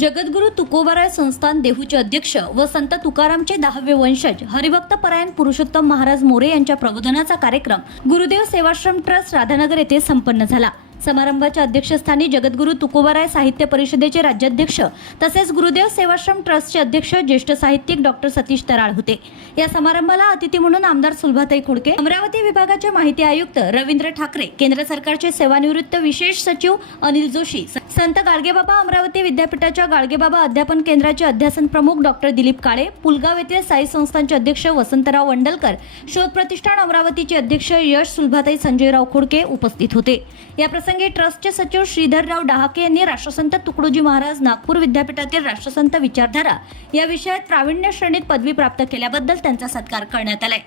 जगद्गुरु तुकोबाराय संस्थान देहूचे अध्यक्ष व संत तुकारामचे दहावे वंशज हरिभक्त परायण पुरुषोत्तम महाराज मोरे यांच्या प्रबोधनाचा कार्यक्रम गुरुदेव सेवाश्रम ट्रस्ट राधानगर येथे संपन्न झाला. समारंभाच्या अध्यक्षस्थानी जगद्गुरु तुकोबाराय साहित्य परिषदेचे राज्याध्यक्ष तसेच गुरुदेव सेवाश्रम ट्रस्टचे अध्यक्ष ज्येष्ठ साहित्यिक डॉक्टर सतीश तराळ होते. या समारंभाला अतिथी म्हणून आमदार सुलभाताई खुडके अमरावती विभागाचे माहिती आयुक्त रवींद्र ठाकरे केंद्र सरकारचे सेवानिवृत्त विशेष सचिव अनिल जोशी संत गाडगेबाबा अमरावती विद्यापीठाच्या गाडगेबाबा अध्यापन केंद्राचे अध्यासन प्रमुख डॉक्टर दिलीप काळे पुलगाव येथील साई संस्थांचे अध्यक्ष वसंतराव वंडलकर शोध प्रतिष्ठान अमरावतीचे अध्यक्ष यश सुलभाताई संजयराव खोडके उपस्थित होते. या प्रसंगी ट्रस्टचे सचिव श्रीधरराव डहाके यांनी राष्ट्रसंत तुकडोजी महाराज नागपूर विद्यापीठातील राष्ट्रसंत विचारधारा या विषयात प्रावीण्य श्रेणीत पदवी प्राप्त केल्याबद्दल त्यांचा सत्कार करण्यात आलाय.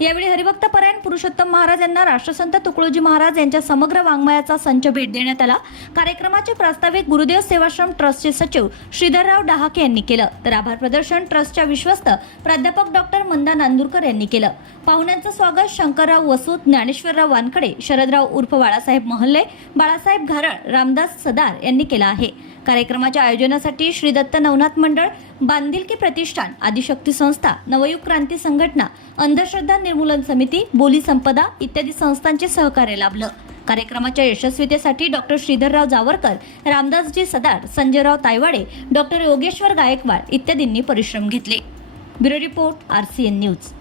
यावेळी हरिभक्त परायण पुरुषोत्तम महाराज यांना राष्ट्रसंत तुकडोजी महाराज यांच्या समग्र वाङ्मयाचा संच भेट देण्यात आला. कार्यक्रमाचे प्रास्ताविक गुरुदेव सेवाश्रम ट्रस्टचे सचिव श्रीधरराव डहाके यांनी केलं. तर आभार प्रदर्शन ट्रस्टच्या विश्वस्त प्राध्यापक डॉक्टर मंदा नांदूरकर यांनी केलं. पाहुण्यांचं स्वागत शंकरराव वसूत ज्ञानेश्वरराव वानखडे शरदराव उर्फ बाळासाहेब महल्ले बाळासाहेब घारळ रामदास सदार यांनी केलं आहे. कार्यक्रमाच्या आयोजनासाठी श्री दत्त नवनाथ मंडळ बांधिलकी प्रतिष्ठान आदिशक्ती संस्था नवयुग क्रांती संघटना अंधश्रद्धा निर्मूलन समिती बोली संपदा इत्यादी संस्थांचे सहकार्य लाभलं. कार्यक्रमाच्या यशस्वीतेसाठी डॉक्टर श्रीधरराव जावरकर रामदासजी सदार संजयराव तायवाडे डॉक्टर योगेश्वर गायकवाड इत्यादींनी परिश्रम घेतले. Bureau report R C N news.